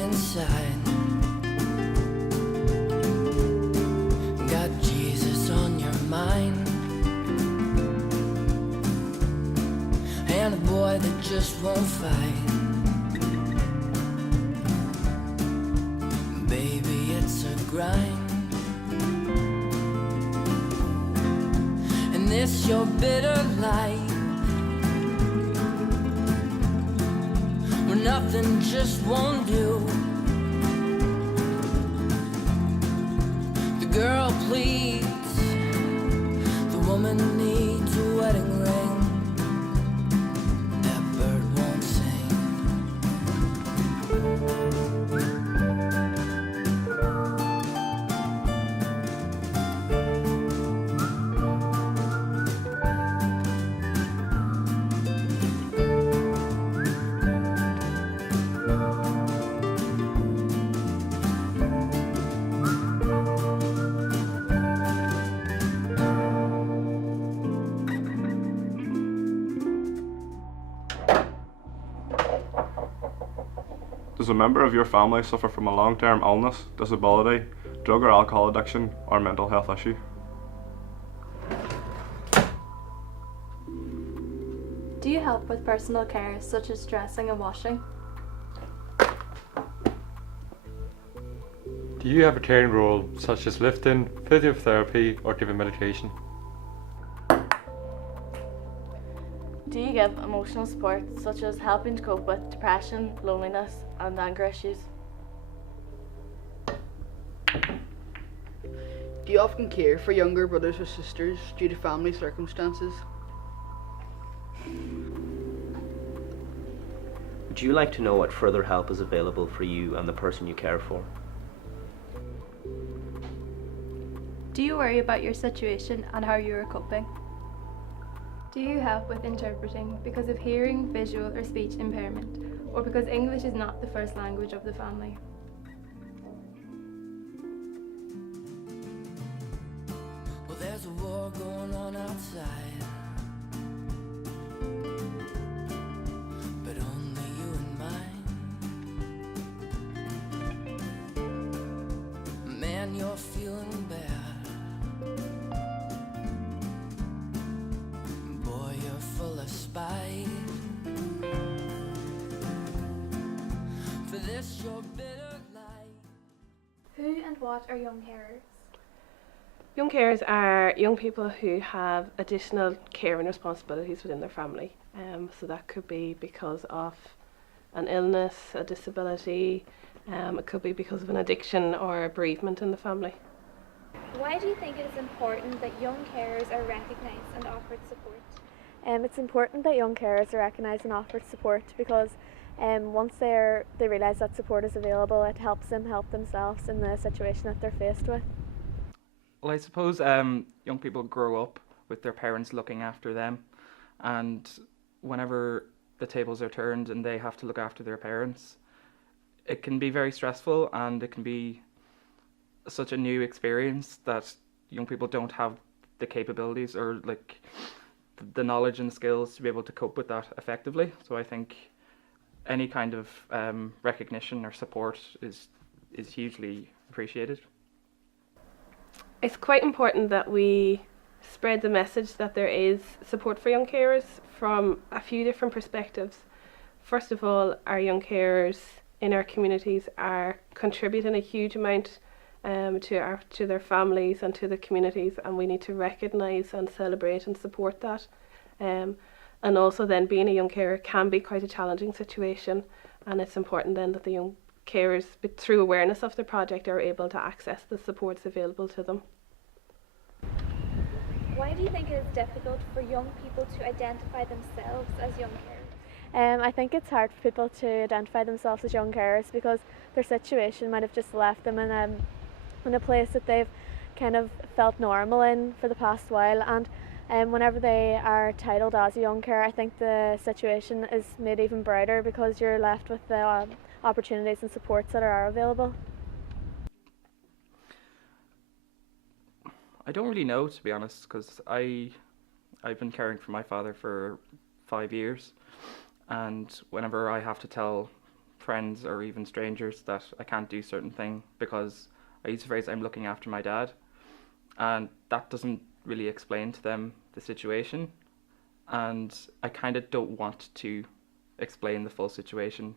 inside. Got Jesus on your mind, and a boy that just won't fight. Baby, it's a grind, and this your bitter life, where nothing just won't do. The girl pleads, the woman needs a wedding ring. That bird won't sing. Does a member of your family suffer from a long-term illness, disability, drug or alcohol addiction, or mental health issue? Do you help with personal care such as dressing and washing? Do you have a caring role such as lifting, physiotherapy, or giving medication? Do you give emotional support such as helping to cope with depression, loneliness and anger issues? Do you often care for younger brothers or sisters due to family circumstances? Would you like to know what further help is available for you and the person you care for? Do you worry about your situation and how you are coping? Do you help with interpreting because of hearing, visual or speech impairment, or because English is not the first language of the family? Well, there's a war going on outside, but only you and mine. Man, you're feeling bad. Boy, you're full of spite. For this, your bitter life. Who and what are young carers? Young carers are young people who have additional care and responsibilities within their family. So that could be because of an illness, a disability, it could be because of an addiction or a bereavement in the family. Why do you think it is important that young carers are recognised and offered support? It's important that young carers are recognised and offered support because once they realise that support is available, it helps them help themselves in the situation that they're faced with. Well, I suppose young people grow up with their parents looking after them, and whenever the tables are turned and they have to look after their parents, it can be very stressful, and it can be such a new experience that young people don't have the capabilities or like the knowledge and skills to be able to cope with that effectively. So I think any kind of recognition or support is hugely appreciated. It's quite important that we spread the message that there is support for young carers from a few different perspectives. First of all, our young carers in our communities are contributing a huge amount to their families and to the communities, and we need to recognise and celebrate and support that. And also then being a young carer can be quite a challenging situation, and it's important then that the young carers, through awareness of the project, are able to access the supports available to them. Why do you think it is difficult for young people to identify themselves as young carers? I think it's hard for people to identify themselves as young carers because their situation might have just left them in a place that they've kind of felt normal in for the past while, and whenever they are titled as a young carer, I think the situation is made even brighter because you're left with the opportunities and supports that are available. I don't really know, to be honest, because I've been caring for my father for 5 years, and whenever I have to tell friends or even strangers that I can't do certain thing because I use the phrase I'm looking after my dad, and that doesn't really explain to them the situation, and I kind of don't want to explain the full situation.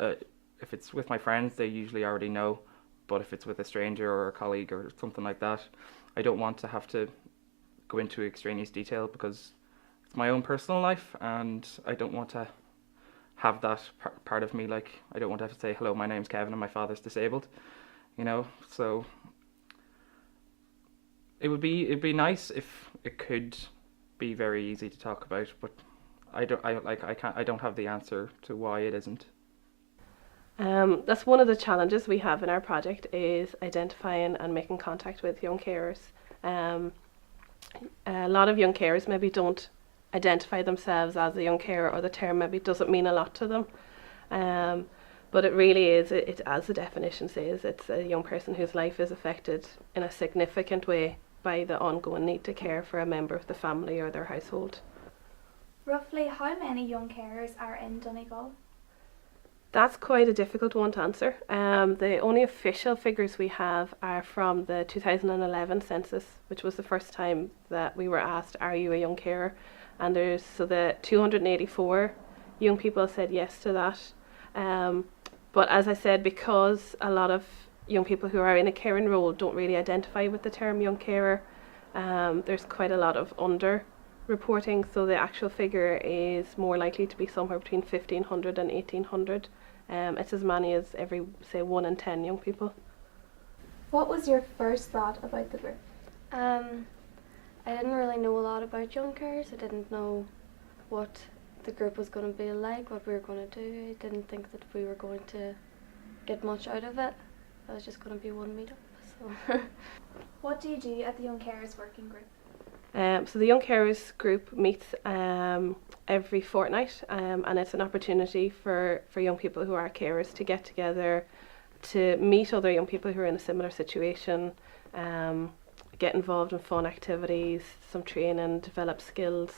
If it's with my friends, they usually already know, but if it's with a stranger or a colleague or something like that, I don't want to have to go into extraneous detail because it's my own personal life, and I don't want to have that part of me, like I don't want to have to say, hello, my name's Kevin and my father's disabled, you know. So it'd be nice if it could be very easy to talk about, but I don't have the answer to why it isn't. That's one of the challenges we have in our project, is identifying and making contact with young carers. A lot of young carers maybe don't identify themselves as a young carer, or the term maybe doesn't mean a lot to them. But it really is, as the definition says, it's a young person whose life is affected in a significant way by the ongoing need to care for a member of the family or their household. Roughly how many young carers are in Donegal? That's quite a difficult one to answer. The only official figures we have are from the 2011 census, which was the first time that we were asked, are you a young carer? And the 284 young people said yes to that. But as I said, because a lot of young people who are in a caring role don't really identify with the term young carer, there's quite a lot of under reporting, so the actual figure is more likely to be somewhere between 1,500 and 1,800. It's as many as every, say, 1 in 10 young people. What was your first thought about the group? I didn't really know a lot about young carers. I didn't know what the group was going to be like, what we were going to do. I didn't think that we were going to get much out of it. It was just going to be one meetup. So. What do you do at the Young Carers Working Group? So the Young Carers Group meets every fortnight, and it's an opportunity for young people who are carers to get together, to meet other young people who are in a similar situation, get involved in fun activities, some training, develop skills.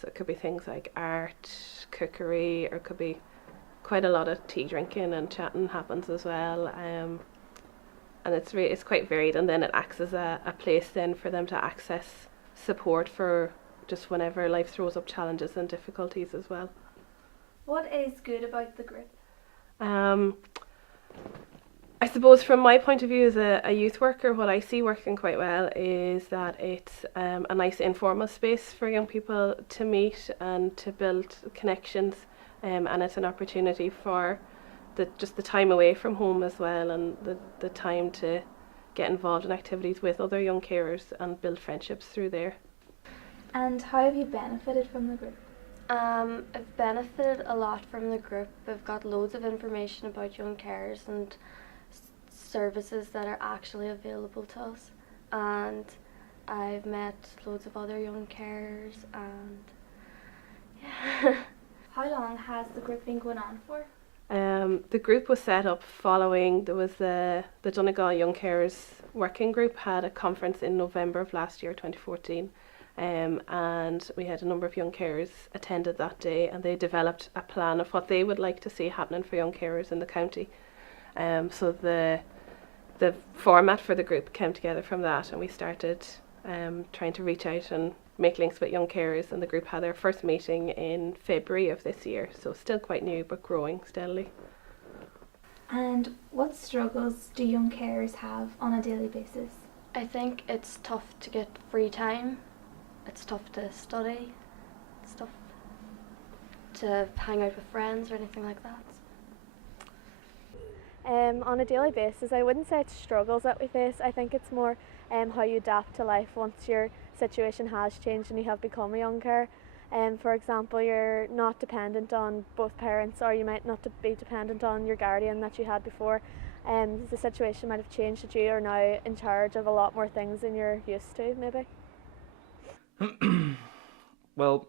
So it could be things like art, cookery, or it could be quite a lot of tea drinking and chatting happens as well. And it's quite varied, and then it acts as a place then for them to access support for just whenever life throws up challenges and difficulties as well. What is good about the group? I suppose from my point of view as a youth worker, what I see working quite well is that it's a nice informal space for young people to meet and to build connections, and it's an opportunity for just the time away from home as well, and the time to get involved in activities with other young carers and build friendships through there. And how have you benefited from the group? I've benefited a lot from the group. I've got loads of information about young carers and services that are actually available to us, and I've met loads of other young carers, and yeah. How long has the group been going on for? The group was set up following, there was the Donegal Young Carers Working Group had a conference in November of last year, 2014, and we had a number of young carers attended that day, and they developed a plan of what they would like to see happening for young carers in the county. So the format for the group came together from that, and we started trying to reach out and make links with young carers, and the group had their first meeting in February of this year, so still quite new but growing steadily. And what struggles do young carers have on a daily basis? I think it's tough to get free time, it's tough to study, it's tough to hang out with friends or anything like that. On a daily basis, I wouldn't say it's struggles that we face. I think it's more how you adapt to life once your situation has changed and you have become a young carer. For example, you're not dependent on both parents, or you might not be dependent on your guardian that you had before. The situation might have changed, that you are now in charge of a lot more things than you're used to, maybe. Well,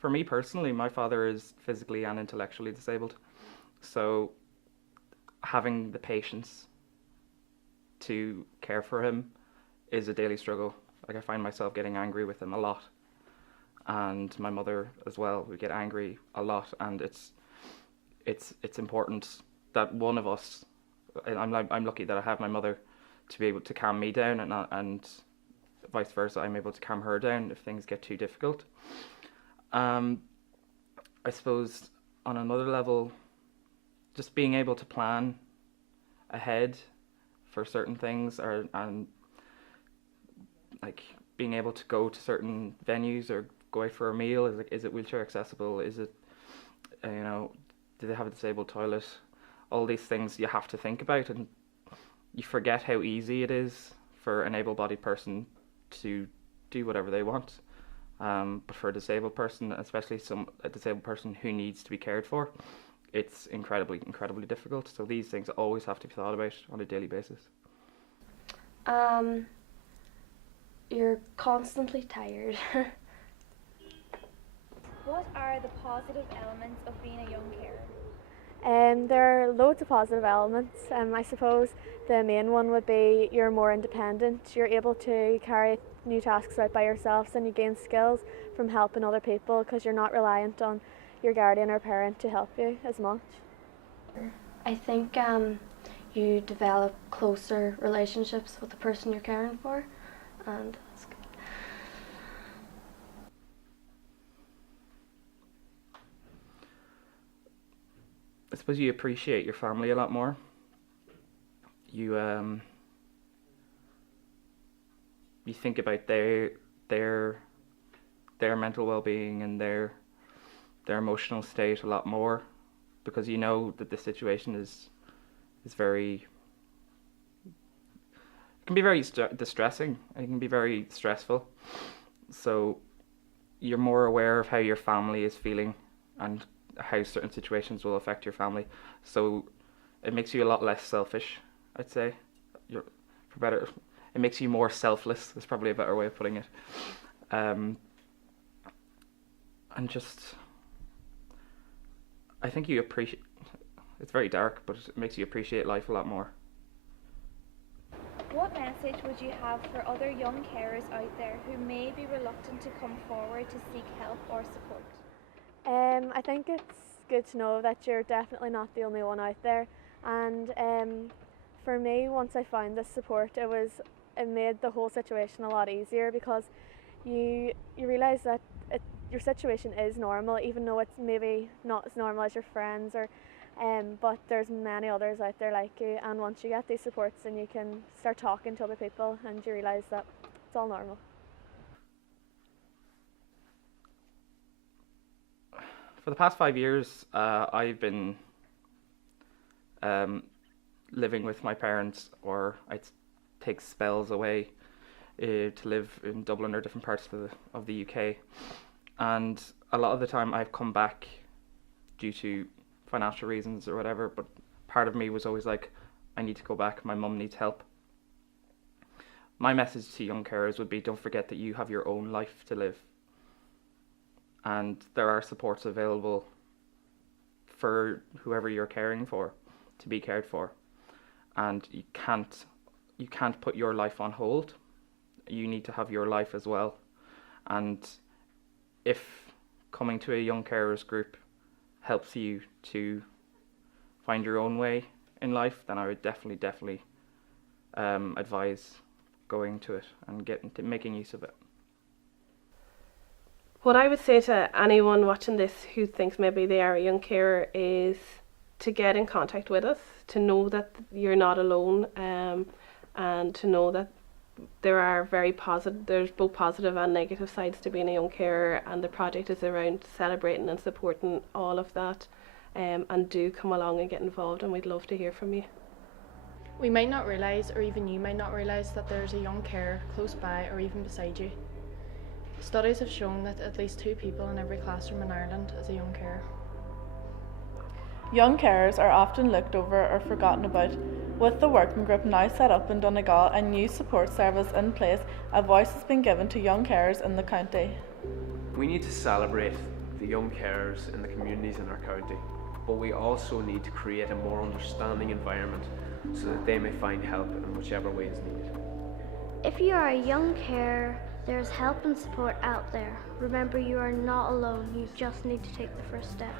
for me personally, my father is physically and intellectually disabled, so having the patience to care for him is a daily struggle. Like, I find myself getting angry with him a lot, and my mother as well. We get angry a lot, and it's important that one of us, and I'm lucky that I have my mother to be able to calm me down, and vice versa, I'm able to calm her down if things get too difficult. I suppose on another level, just being able to plan ahead for certain things, and like being able to go to certain venues or go out for a meal. Is it wheelchair accessible? Is it, do they have a disabled toilet? All these things you have to think about, and you forget how easy it is for an able-bodied person to do whatever they want. But for a disabled person, especially a disabled person who needs to be cared for, it's incredibly difficult. So these things always have to be thought about on a daily basis. You're constantly tired. What are the positive elements of being a young carer? There are loads of positive elements. I suppose the main one would be you're more independent. You're able to carry new tasks out by yourselves, and you gain skills from helping other people because you're not reliant on your guardian or parent to help you as much. I think you develop closer relationships with the person you're caring for, and that's good. I suppose you appreciate your family a lot more. You think about their mental well-being and their emotional state a lot more, because you know that the situation is very, it can be very distressing, and it can be very stressful. So you're more aware of how your family is feeling and how certain situations will affect your family. So it makes you a lot less selfish, I'd say. It makes you more selfless, is probably a better way of putting it. And just, I think you appreciate, it's very dark, but it makes you appreciate life a lot more. What message would you have for other young carers out there who may be reluctant to come forward to seek help or support? I think it's good to know that you're definitely not the only one out there, and for me, once I found this support, it made the whole situation a lot easier, because you realise that your situation is normal, even though it's maybe not as normal as your friends, but there's many others out there like you, and once you get these supports, then you can start talking to other people and you realise that it's all normal. For the past 5 years, I've been living with my parents, or I'd take spells away to live in Dublin or different parts of the UK. And a lot of the time I've come back due to financial reasons or whatever, but part of me was always like, I need to go back, my mum needs help. My message to young carers would be, don't forget that you have your own life to live. And there are supports available for whoever you're caring for to be cared for. And you can't put your life on hold. You need to have your life as well. And if coming to a young carers group helps you to find your own way in life, then I would definitely advise going to it and making use of it. What I would say to anyone watching this who thinks maybe they are a young carer is to get in contact with us, to know that you're not alone, and to know that there's both positive and negative sides to being a young carer, and the project is around celebrating and supporting all of that, and do come along and get involved, and we'd love to hear from you. We might not realise, or even you might not realise, that there's a young carer close by or even beside you. Studies have shown that at least 2 people in every classroom in Ireland is a young carer. Young carers are often looked over or forgotten about. With the working group now set up in Donegal and new support service in place, a voice has been given to young carers in the county. We need to celebrate the young carers in the communities in our county, but we also need to create a more understanding environment so that they may find help in whichever way is needed. If you are a young carer, there's help and support out there. Remember, you are not alone, you just need to take the first step.